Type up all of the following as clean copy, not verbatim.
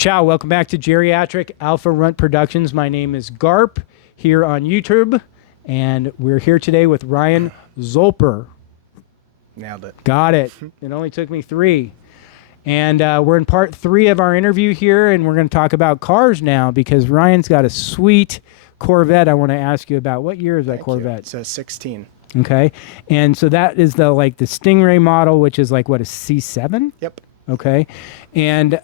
Ciao, welcome back to Geriatric Alpha Runt Productions. My name is Garp here on YouTube, and we're here today with Ryan Zolper. Nailed it. Got it. It only took me 3. And we're in part 3 of our interview here, and we're going to talk about cars now because Ryan's got a sweet Corvette I want to ask you about. What year is that Corvette? It's a 16. Okay. And so that is the Stingray model, which is like, what, a C7? Yep. Okay. And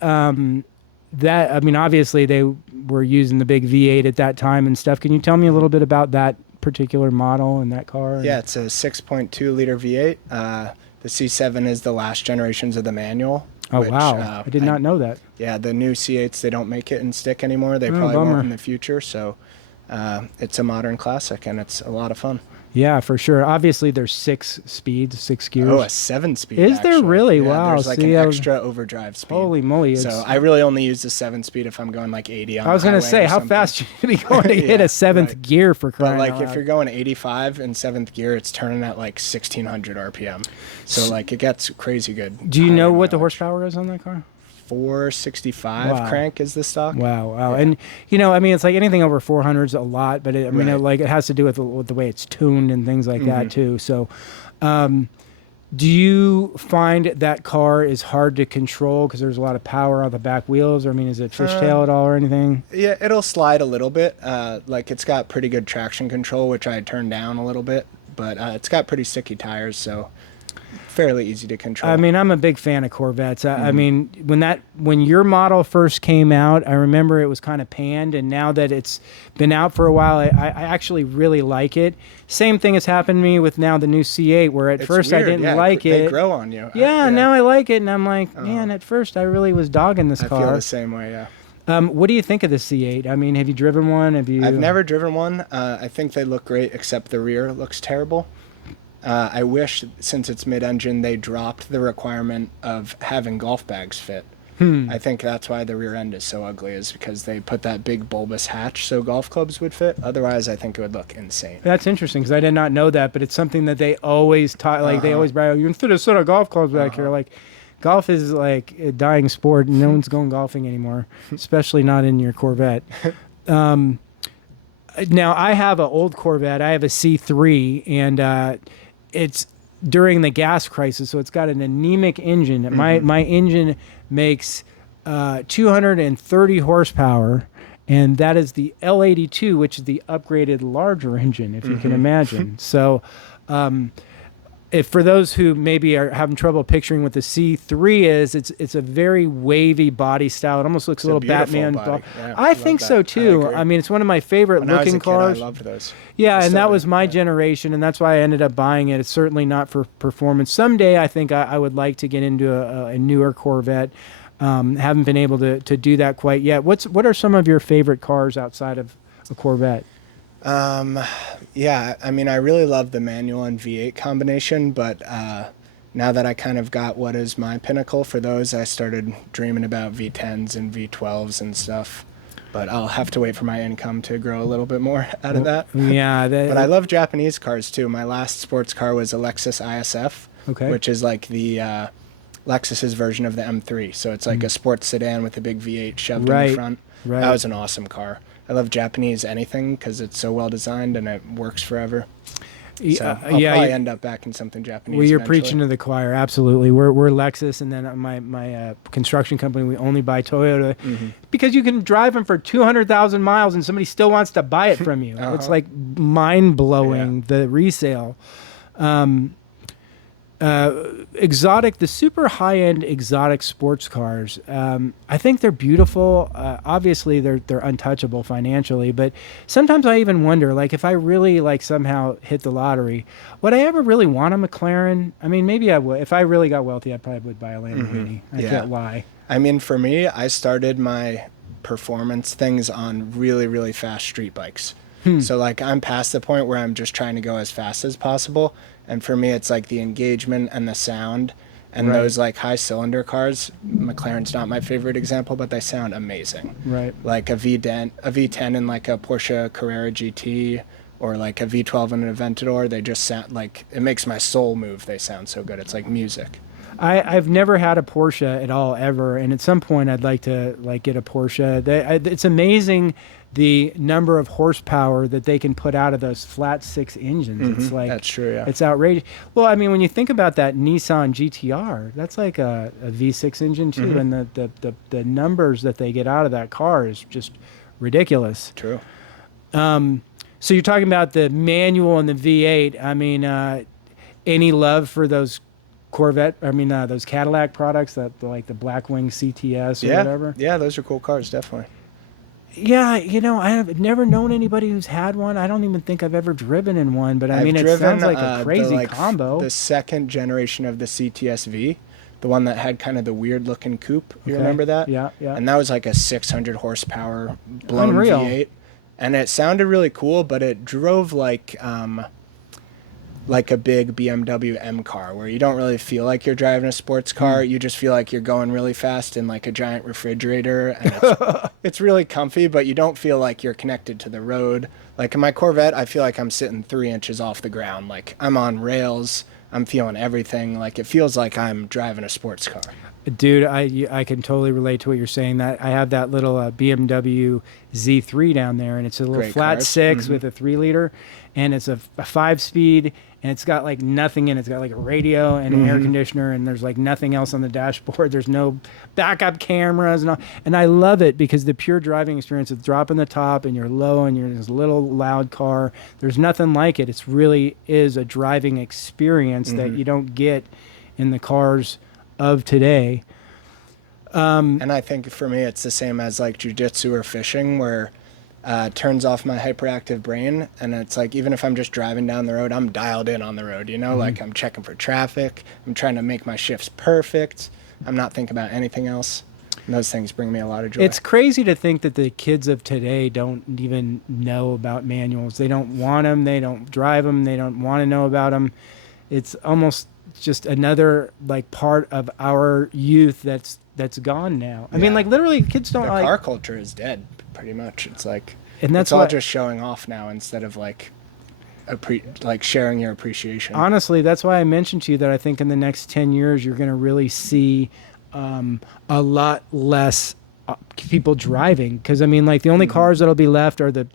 that, I mean, obviously they were using the big V8 at that time and stuff. Can you tell me a little bit about that particular model and that car? Yeah, it's a 6.2 liter V8. The C7 is the last generations of the manual. Oh, which, wow. I did not know that. Yeah, the new C8s, they don't make it in stick anymore. They probably bummer. won't in the future. So it's a modern classic, and it's a lot of fun. Yeah, for sure. Obviously, there's 6 speeds, 6 gears. Oh, a 7-speed. Is there really? Yeah, wow. There's like an extra overdrive speed. Holy moly. So I really only use the 7-speed if I'm going like 80 on I was going to say, how fast you be going to hit a 7th gear for crying But out like if loud. you're going 85 in 7th gear, it's turning at like 1600 RPM. So like it gets crazy good. Do you know what the horsepower is on that car? 465 crank is the stock. Wow. Yeah. And, you know, I mean, it's like anything over 400 is a lot, but it, I mean, Right. it has to do with the way it's tuned and things like that, too. So, do you find that car is hard to control because there's a lot of power on the back wheels? Or, I mean, is it fishtail at all or anything? Yeah, it'll slide a little bit. Like it's got pretty good traction control, which I turned down a little bit, but it's got pretty sticky tires, so fairly easy to control. I mean, I'm a big fan of Corvettes. I mean, when your model first came out, I remember it was kind of panned, and now that it's been out for a while, I actually really like it. Same thing has happened to me with now the new C8, where at first weird. I didn't Yeah, like it. They grow on you. Yeah, now I like it, and I'm like, man, at first I really was dogging this car. I feel the same way, yeah. What do you think of the C8? I mean, have you driven one? I've never driven one. I think they look great, except the rear looks terrible. I wish, since it's mid-engine, they dropped the requirement of having golf bags fit. I think that's why the rear end is so ugly, is because they put that big bulbous hatch so golf clubs would fit. Otherwise, I think it would look insane. That's interesting, because I did not know that, but it's something that they always taught. Like, they always brag, you can fit a set of golf clubs back here. Like, golf is like a dying sport, and no one's going golfing anymore, especially not in your Corvette. Now, I have an old Corvette. I have a C3, and it's during the gas crisis, so it's got an anemic engine. My engine makes 230 horsepower, and that is the L82, which is the upgraded larger engine, if you can imagine. So if for those who maybe are having trouble picturing what the C3 is, it's a very wavy body style. It almost looks a little Batman. Yeah, I think so too. I mean, it's one of my favorite when looking cars. I loved those. Yeah, and that was my generation, and that's why I ended up buying it. It's certainly not for performance. Someday, I think I would like to get into a newer Corvette. Haven't been able to do that quite yet. What are some of your favorite cars outside of a Corvette? Yeah, I mean, I really love the manual and V8 combination, but now that I kind of got what is my pinnacle for those, I started dreaming about V10s and V12s and stuff. But I'll have to wait for my income to grow a little bit more out of that. Yeah. But I love Japanese cars, too. My last sports car was a Lexus ISF, which is like the Lexus's version of the M3. So it's like a sports sedan with a big V8 shoved in the front. Right. That was an awesome car. I love Japanese anything because it's so well designed and it works forever. So I'll probably end up back in something Japanese. Well, you're eventually. preaching to the choir. Absolutely. We're Lexus, and then my construction company, we only buy Toyota because you can drive them for 200,000 miles and somebody still wants to buy it from you. It's like mind-blowing, the resale. The super high-end exotic sports cars, I think they're beautiful. Obviously they're untouchable financially, but sometimes I even wonder, like, if I really somehow hit the lottery, would I ever really want a McLaren? I mean, maybe I would. If I really got wealthy, I probably would buy a Lamborghini. I can't lie. I mean, for me, I started my performance things on really, really fast street bikes. So like I'm past the point where I'm just trying to go as fast as possible. And for me, it's like the engagement and the sound and those like high cylinder cars. McLaren's not my favorite example, but they sound amazing. Right. Like a V10 in like a Porsche Carrera GT or like a V12 in an Aventador. They just sound like, it makes my soul move. They sound so good. It's like music. I've never had a Porsche at all ever, and at some point I'd like to like get a Porsche. It's amazing the number of horsepower that they can put out of those flat six engines. It's like That's true. Yeah. it's outrageous. Well, I mean, when you think about that Nissan GTR, that's like a V6 engine too, and the numbers that they get out of that car is just ridiculous. True. So you're talking about the manual and the V8. I mean, any love for those Corvette? I mean, those Cadillac products that like the Blackwing CTS or whatever. Yeah, those are cool cars, definitely. Yeah, you know, I have never known anybody who's had one. I don't even think I've ever driven in one, but I mean, it sounds like a crazy combo. The second generation of the CTS-V, the one that had kind of the weird looking coupe. You remember that? Yeah, yeah. And that was like a 600 horsepower blown Unreal. V8. And it sounded really cool, but it drove like a big BMW M car, where you don't really feel like you're driving a sports car. You just feel like you're going really fast in like a giant refrigerator, and it's really comfy, but you don't feel like you're connected to the road. Like in my Corvette, I feel like I'm sitting 3 inches off the ground. Like I'm on rails. I'm feeling everything. Like it feels like I'm driving a sports car. Dude, I can totally relate to what you're saying. That I have that little BMW Z3 down there, and it's a little Great flat cars. 6 with a 3-liter, and it's a 5-speed, and it's got like nothing in it. It's got like a radio and an air conditioner, and there's like nothing else on the dashboard. There's no backup cameras, and I love it because the pure driving experience of dropping the top, and you're low, and you're in this little loud car. There's nothing like it. It's really is a driving experience that you don't get in the cars of today. And I think for me, it's the same as like jujitsu or fishing, where it turns off my hyperactive brain. And it's like, even if I'm just driving down the road, I'm dialed in on the road, you know, like I'm checking for traffic. I'm trying to make my shifts perfect. I'm not thinking about anything else. And those things bring me a lot of joy. It's crazy to think that the kids of today don't even know about manuals. They don't want them. They don't drive them. They don't want to know about them. It's almost just another like part of our youth that's gone now. I mean, like literally, kids don't the like car culture is dead, pretty much. It's like, and that's it's all why, just showing off now instead of like like sharing your appreciation. honestly, that's why I mentioned to you that I think in the next 10 years you're going to really see a lot less people driving, because I mean, like the only cars that'll be left are the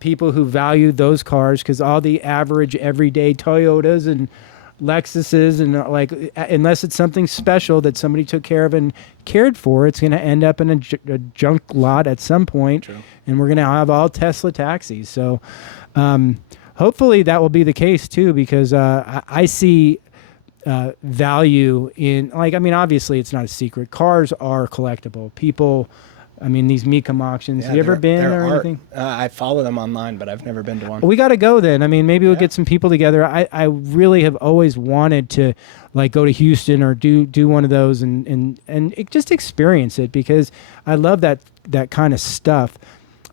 people who value those cars, because all the average everyday Toyotas and Lexuses and like, unless it's something special that somebody took care of and cared for, it's going to end up in a junk lot at some point. True. And we're going to have all Tesla taxis. So hopefully that will be the case too, because I see value in, like, I mean, obviously it's not a secret. Cars are collectible. People, I mean, these Mecum auctions. Yeah, Have you ever been they're or art. anything? I follow them online, but I've never been to one. We got to go then. I mean, maybe we'll Yeah. get some people together. I really have always wanted to like go to Houston or do one of those and just experience it, because I love that kind of stuff.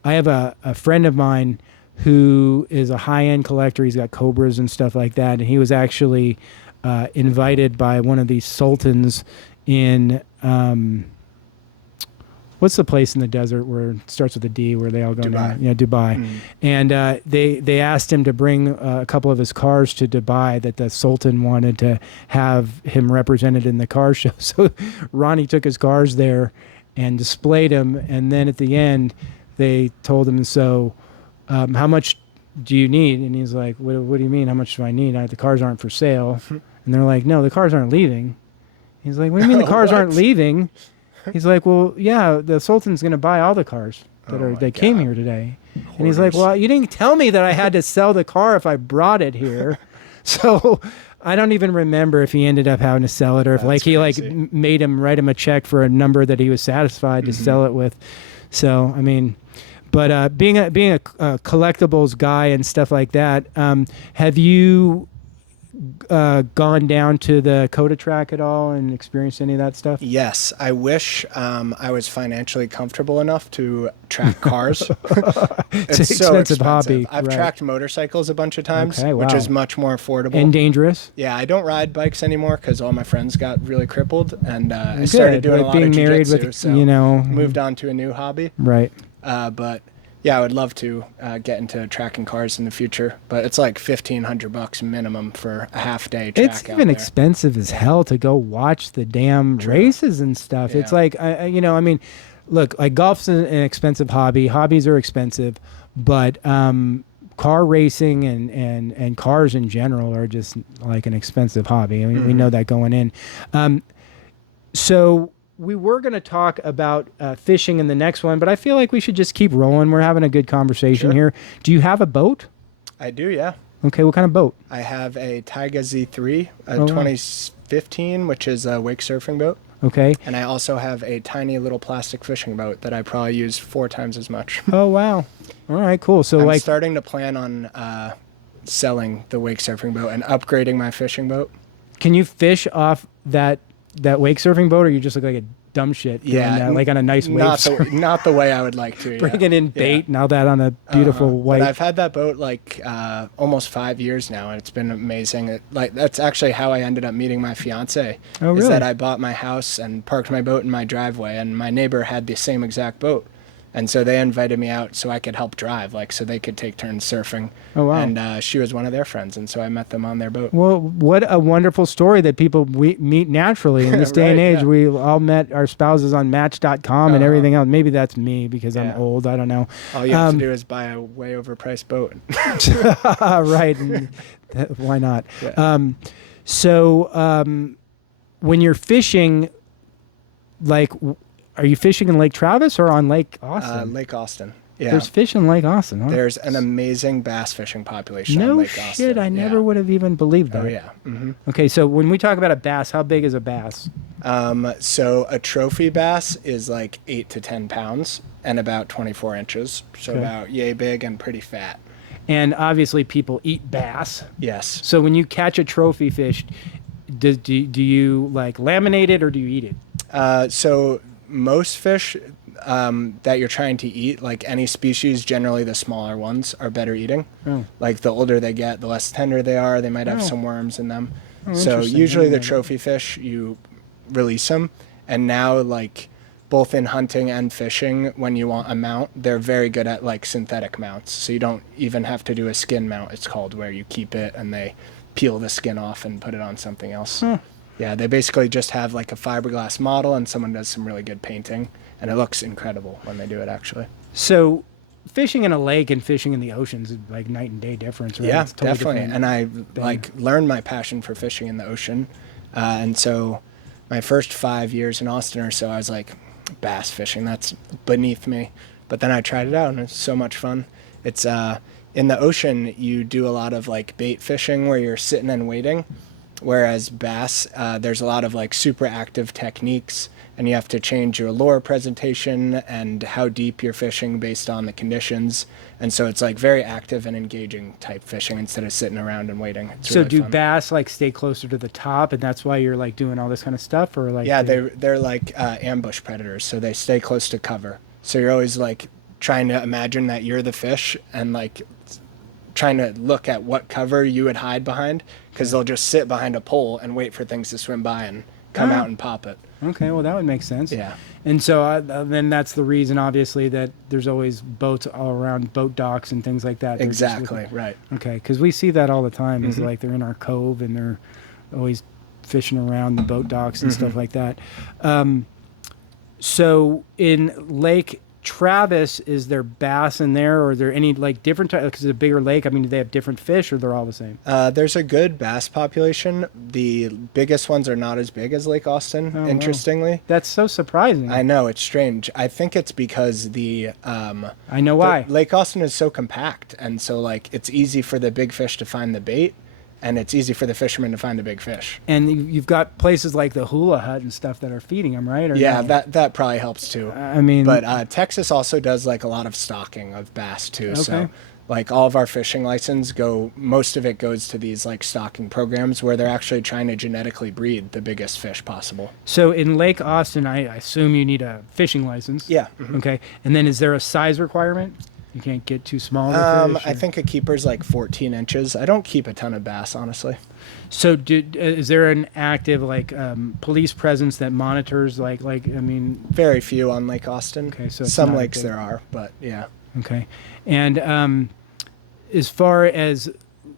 I have a friend of mine who is a high-end collector. He's got Cobras and stuff like that. And he was actually invited by one of these sultans in what's the place in the desert where it starts with a D where they all go Dubai. down? Yeah, Dubai. And they asked him to bring a couple of his cars to Dubai that the Sultan wanted to have him represented in the car show. So Ronnie took his cars there and displayed them. And then at the end, they told him, so how much do you need? And he's like, what do you mean? How much do I need? The cars aren't for sale. And they're like, no, the cars aren't leaving. He's like, what do you mean the cars aren't leaving? He's like, well, yeah, the Sultan's going to buy all the cars that came here today. Hoarders. And he's like, well, you didn't tell me that I had to sell the car if I brought it here. So I don't even remember if he ended up having to sell it, or if That's he crazy. made him write him a check for a number that he was satisfied to sell it with. So, I mean, but being a collectibles guy and stuff like that, have you gone down to the Coda track at all and experienced any of that stuff? Yes, I wish I was financially comfortable enough to track cars. It's an so expensive hobby. I've right. tracked motorcycles a bunch of times, Okay, which wow. is much more affordable. And dangerous. Yeah, I don't ride bikes anymore because all my friends got really crippled, and I Good, started doing like a lot being of married jiu-jitsu, with, so you know, moved on to a new hobby. right. But Yeah, I would love to get into tracking cars in the future, but it's like $1,500 minimum for a half day track It's out even there. expensive as hell to go watch the damn races and stuff. It's Yeah. like, I mean, look, like golf's an expensive hobby. Hobbies are expensive, but car racing and cars in general are just like an expensive hobby. I mean, we know that going in. So we were going to talk about fishing in the next one, but I feel like we should just keep rolling. We're having a good conversation here. Do you have a boat? I do, yeah. Okay, what kind of boat? I have a Taiga Z3, a wow. 2015, which is a wake surfing boat. Okay. And I also have a tiny little plastic fishing boat that I probably use 4 times as much. Oh, wow. All right, cool. So I'm like starting to plan on selling the wake surfing boat and upgrading my fishing boat. can you fish off that wake surfing boat, or you just look like a dumb shit doing that, like on a nice wave not the way I would like to. bringing in bait and all that on a beautiful white. But I've had that boat like almost 5 years now, and it's been amazing. That's actually how I ended up meeting my fiance. Oh, really? Is that I bought my house and parked my boat in my driveway, and my neighbor had the same exact boat. And so they invited me out so I could help drive, like so they could take turns surfing. Oh, wow. And she was one of their friends, and so I met them on their boat. Well, what a wonderful story that people meet naturally in this day and Right, age. yeah. We all met our spouses on Match.com and everything else. Maybe that's me because I'm old. I don't know. All you have to do is buy a way overpriced boat. Right. And why not? Yeah. When you're fishing, like, are you fishing in Lake Travis or on Lake Austin? Lake Austin. Yeah. There's fish in Lake Austin, huh? There's an amazing bass fishing population on No Lake shit. Austin. I never would have even believed that. Oh, yeah. Mm-hmm. Okay, so when we talk about a bass, how big is a bass? So a trophy bass is like 8 to 10 pounds and about 24 inches. So Okay. about yay big and pretty fat. And obviously people eat bass. Yes. So when you catch a trophy fish, do you like laminate it or do you eat it? So most fish that you're trying to eat, like any species, generally the smaller ones are better eating. Oh. Like the older they get, the less tender they are. They might have Oh. some worms in them. Oh, So interesting. usually the Yeah. trophy fish, you release them. And now like both in hunting and fishing, when you want a mount, they're very good at like synthetic mounts. So you don't even have to do a skin mount, it's called, where you keep it and they peel the skin off and put it on something else. Huh. Yeah, they basically just have like a fiberglass model and someone does some really good painting. And it looks incredible when they do it, actually. So fishing in a lake and fishing in the oceans is like night and day difference, right? Yeah, It's totally definitely. different And I thing. like learned my passion for fishing in the ocean. And so my first 5 years in Austin or so, I was like, bass fishing, that's beneath me. But then I tried it out and it's so much fun. It's in the ocean, you do a lot of like bait fishing where you're sitting and waiting. Whereas bass, there's a lot of like super active techniques, and you have to change your lure presentation and how deep you're fishing based on the conditions. And so it's like very active and engaging type fishing instead of sitting around and waiting. It's So really do fun. bass like stay closer to the top, and that's why you're like doing all this kind of stuff, or like? Yeah, they're like ambush predators, so they stay close to cover. So you're always like trying to imagine that you're the fish and like trying to look at what cover you would hide behind, because they'll just sit behind a pole and wait for things to swim by and come out and pop it. Okay, well that would make sense. Yeah. And so then that's the reason, obviously, that there's always boats all around boat docks and things like that. They're just Exactly, looking- right. Okay, because we see that all the time. Is like they're in our cove and they're always fishing around the boat docks and stuff like that. So in Lake Travis, is there bass in there, or are there any like different types? Because it's a bigger lake. I mean, do they have different fish, or they're all the same? There's a good bass population. The biggest ones are not as big as Lake Austin, wow. interestingly. That's so surprising. I know, it's strange. I think it's because I know why. Lake Austin is so compact, and so like it's easy for the big fish to find the bait, and it's easy for the fishermen to find the big fish. And you've got places like the Hula Hut and stuff that are feeding them, right? Or Yeah, no? that probably helps too. I mean, But Texas also does like a lot of stocking of bass too. Okay. So like all of our fishing license most of it goes to these like stocking programs where they're actually trying to genetically breed the biggest fish possible. so in Lake Austin, I assume you need a fishing license. Yeah. Okay. And then is there a size requirement? You can't get too small of a fish? I or- think a keeper's like 14 inches. I don't keep a ton of bass, honestly. So is there an active like police presence that monitors I mean, Very few on Lake Austin. Okay, so it's some not a lakes big- there are, but yeah. Okay. And as far as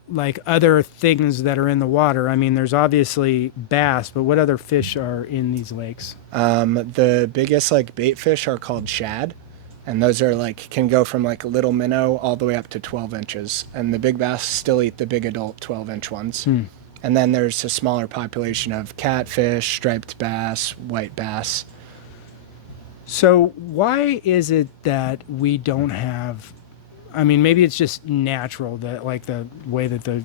like other things that are in the water, I mean, there's obviously bass, but what other fish are in these lakes? The biggest like bait fish are called shad, and those are like can go from like a little minnow all the way up to 12 inches. And the big bass still eat the big adult 12-inch ones. And then there's a smaller population of catfish, striped bass, white bass. So why is it that we don't have, I mean, maybe it's just natural that like the way that the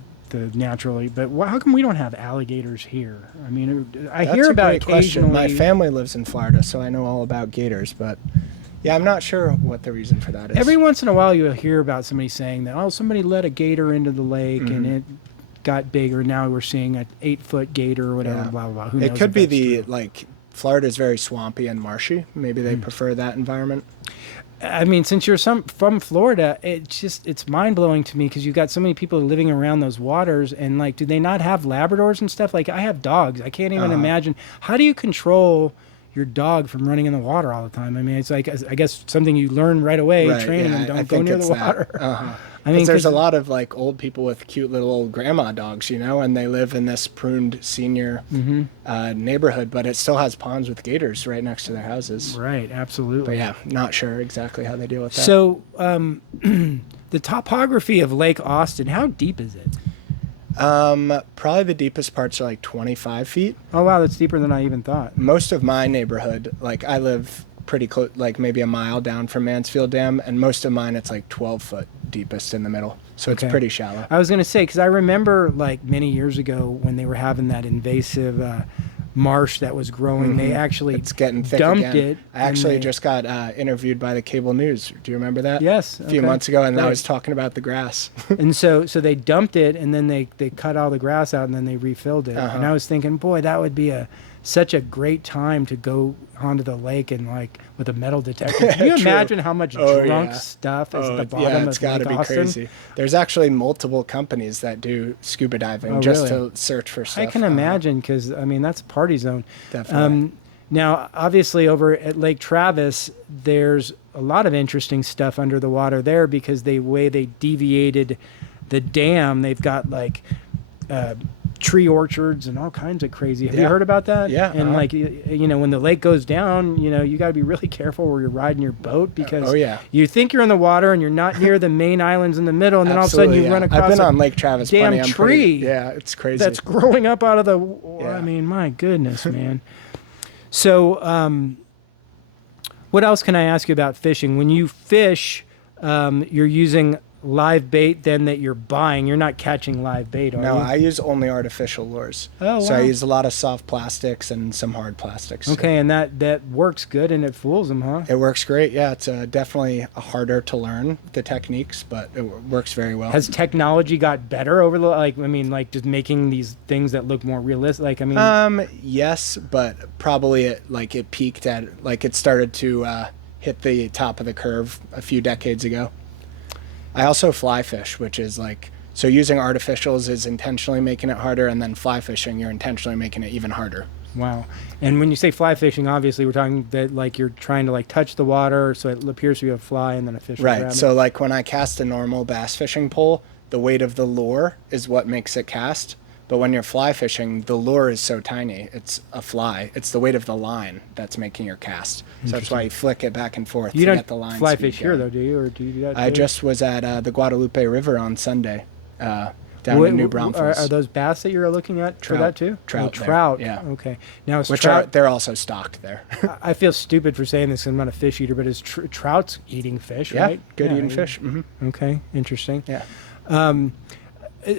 naturally, but how come we don't have alligators here? I mean, I That's hear a about great question. occasionally. My family lives in Florida, so I know all about gators, but yeah, I'm not sure what the reason for that is. Every once in a while, you'll hear about somebody saying that, oh, somebody let a gator into the lake and it got bigger. Now we're seeing an 8-foot gator or whatever, Yeah. blah, blah, blah. Who knows It could if be that's true. like Florida's very swampy and marshy. Maybe they prefer that environment. I mean, since you're from Florida, it's mind blowing to me because you've got so many people living around those waters, and like, do they not have Labradors and stuff? Like, I have dogs. I can't even imagine. How do you control your dog from running in the water all the time? I mean, it's like, I guess something you learn right away, training them, I don't go think near the it's that. water. I mean, 'Cause there's a 'cause- lot of like old people with cute little old grandma dogs, you know, and they live in this pruned senior neighborhood, but it still has ponds with gators right next to their houses. Right, absolutely. But yeah, not sure exactly how they deal with that. So, the topography of Lake Austin, how deep is it? Probably the deepest parts are like 25 feet. Oh, wow, that's deeper than I even thought. Most of my neighborhood, like I live pretty close, like maybe a mile down from Mansfield Dam, and most of mine it's like 12-foot deepest in the middle, so it's Okay. pretty shallow. I was going to say, because I remember like many years ago when they were having that invasive marsh that was growing, they actually It's getting thick dumped again. it. I and actually they- just got interviewed by the cable news. Do you remember that? Yes, A few okay. months ago, and I Right. was talking about the grass. And so they dumped it, and then they cut all the grass out, and then they refilled it. And I was thinking, boy, that would be such a great time to go onto the lake and like with a metal detector. Can you True. imagine how much Oh, drunk yeah. stuff is at the bottom yeah, it's of got to Lake be Austin? crazy. There's actually multiple companies that do scuba diving Oh, just really? to search for stuff. I can imagine because I mean that's a party zone. Definitely. Now, obviously, over at Lake Travis, there's a lot of interesting stuff under the water there because the way they deviated the dam, they've got like tree orchards and all kinds of crazy. Have you Yeah. heard about that? Yeah, And like you know, when the lake goes down, you know, you got to be really careful where you're riding your boat because Oh, yeah. you think you're in the water and you're not near the main islands in the middle, and then all of a sudden Absolutely, you run yeah. across I've been a on Lake Travis damn plenty. I'm tree. yeah, it's crazy. that's growing up out of the. Yeah. I mean, my goodness, man. So, what else can I ask you about fishing? When you fish, you're using live bait then that you're buying. You're not catching live bait, are No, you? I use only artificial lures. Oh, So I wow. use a lot of soft plastics and some hard plastics. too. Okay, and that works good and it fools them, huh? It works great. Yeah, it's definitely harder to learn the techniques, but it works very well. Has technology got better over the like? I mean, like just making these things that look more realistic. Like, I mean, Yes, but probably it peaked at like it started to hit the top of the curve a few decades ago. I also fly fish, which is like so using artificials is intentionally making it harder, and then fly fishing you're intentionally making it even harder. wow. And when you say fly fishing, obviously we're talking that like you're trying to like touch the water, so it appears to be a fly, and then a fish will grab Right. it. So like when I cast a normal bass fishing pole, the weight of the lure is what makes it cast. But when you're fly fishing, the lure is so tiny, it's a fly. It's the weight of the line that's making your cast. So that's why you flick it back and forth You to don't get the line fly speed fish here going. though, do you? Or do you do that? I too? just was at the Guadalupe River on Sunday down What- in New Braunfels. Are those bass that you're looking at for Trout. that too? Trout Oh, there, trout. yeah. Okay. Now is which trout. they're also stocked there. I feel stupid for saying this 'cause I'm not a fish eater, but is trout's eating fish, Yeah, right? good Yeah, eating fish. Okay, interesting. Yeah.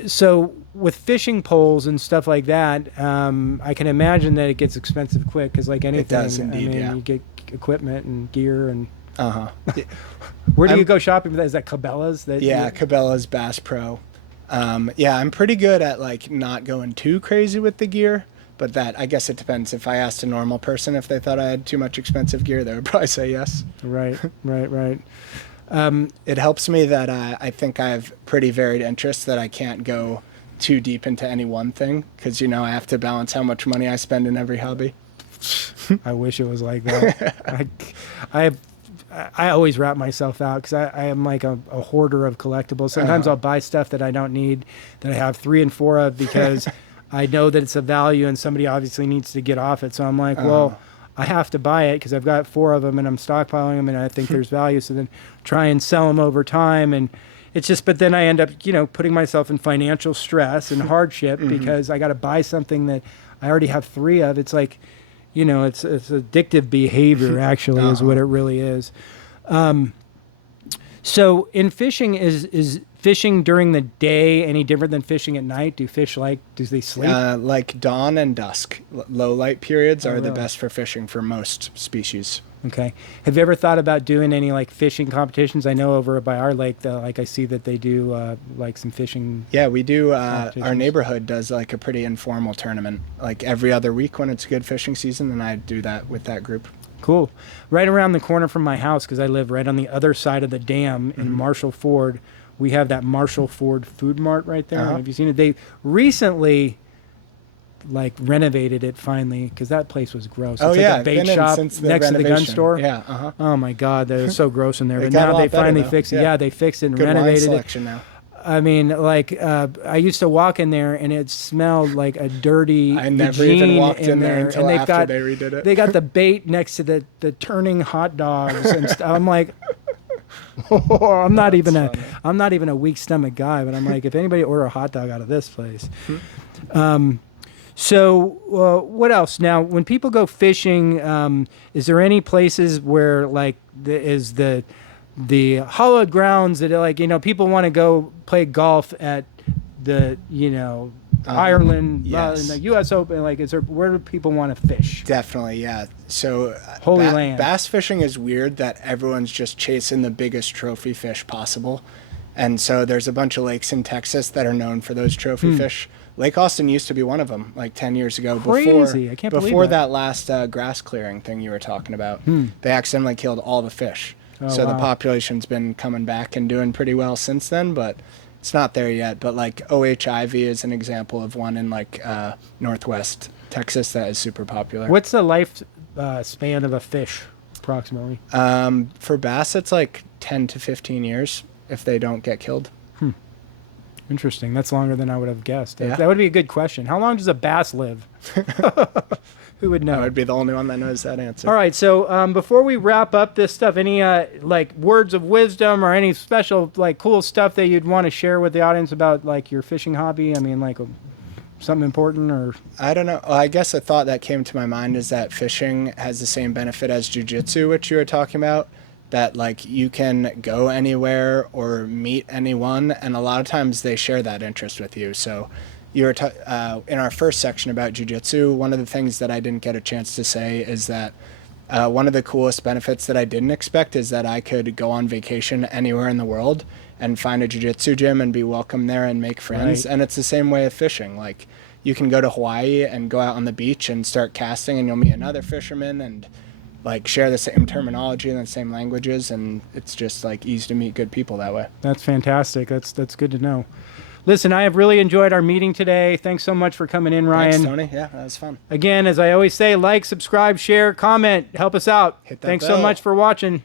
So with fishing poles and stuff like that, I can imagine that it gets expensive quick because, like anything, does I indeed, mean, yeah. you get equipment and gear and. Uh-huh. Where do you I'm- go shopping for that? Is that Cabela's? That Yeah, Cabela's Bass Pro. Yeah, I'm pretty good at like not going too crazy with the gear, but that I guess it depends. If I asked a normal person if they thought I had too much expensive gear, they would probably say yes. Right, right. It helps me that I think I have pretty varied interests that I can't go too deep into any one thing because you know I have to balance how much money I spend in every hobby. I wish it was like that. I always wrap myself out because I am like a hoarder of collectibles. Sometimes I'll buy stuff that I don't need, that I have 3 and 4 of because I know that it's a value and somebody obviously needs to get off it. So I'm like, well, I have to buy it because I've got 4 of them and I'm stockpiling them and I think there's value. So then try and sell them over time. And it's just, but then I end up, putting myself in financial stress and hardship because I got to buy something that I already have 3 of. It's like, it's addictive behavior actually is what it really is. So in fishing, is fishing during the day any different than fishing at night? Do they sleep? Like dawn and dusk, low light periods are the best for fishing for most species. Okay. Have you ever thought about doing any like fishing competitions? I know over by our lake, I see that they do like some fishing. Yeah, we do. Our neighborhood does like a pretty informal tournament, like every other week when it's a good fishing season, and I do that with that group. Cool. Right around the corner from my house, because I live right on the other side of the dam in Marshall Ford, we have that Marshall Ford Food Mart right there. Have you seen it? They recently like renovated it finally because that place was gross. It's like a bait shop next to the gun store. Yeah. Oh my God, that was so gross in there. But now they finally fixed it. Yeah, they fixed it and renovated it. Now. I mean, like I used to walk in there and it smelled like a dirty. I never even walked in there until after they redid it. They got the bait next to the turning hot dogs and stuff. I'm like, I'm not even a weak stomach guy, but I'm like, if anybody order a hot dog out of this place. So what else? Now, when people go fishing, is there any places where like the hallowed grounds that like people want to go play golf at the Ireland, yes. the U.S. Open? Like, where do people want to fish? Definitely, yeah. So Holy Land. Bass fishing is weird that everyone's just chasing the biggest trophy fish possible, and so there's a bunch of lakes in Texas that are known for those trophy fish. Lake Austin used to be one of them, like 10 years ago. Crazy! I can't believe before that last grass clearing thing you were talking about. They accidentally killed all the fish. So the population's been coming back and doing pretty well since then, but it's not there yet. But like OHIV is an example of one in like northwest Texas that is super popular. What's the life span of a fish approximately? For bass, it's like 10 to 15 years if they don't get killed. Interesting. That's longer than I would have guessed. Yeah. That would be a good question. How long does a bass live? Who would know? I would be the only one that knows that answer. All right. So before we wrap up this stuff, any like words of wisdom or any special like cool stuff that you'd want to share with the audience about like your fishing hobby? I mean, like something important or? I don't know. Well, I guess a thought that came to my mind is that fishing has the same benefit as jiu-jitsu, which you were talking about. That like you can go anywhere or meet anyone, and a lot of times they share that interest with you. So you were in our first section about jiu-jitsu, one of the things that I didn't get a chance to say is that one of the coolest benefits that I didn't expect is that I could go on vacation anywhere in the world and find a jiu-jitsu gym and be welcome there and make friends. Right. And it's the same way of fishing. Like you can go to Hawaii and go out on the beach and start casting, and you'll meet another fisherman and like share the same terminology and the same languages, and it's just like easy to meet good people that way. That's fantastic. That's good to know. Listen, I have really enjoyed our meeting today. Thanks so much for coming in, Ryan. Thanks, Tony. Yeah, that was fun. Again, as I always say, like, subscribe, share, comment, help us out. Hit that Thanks bell. so much for watching.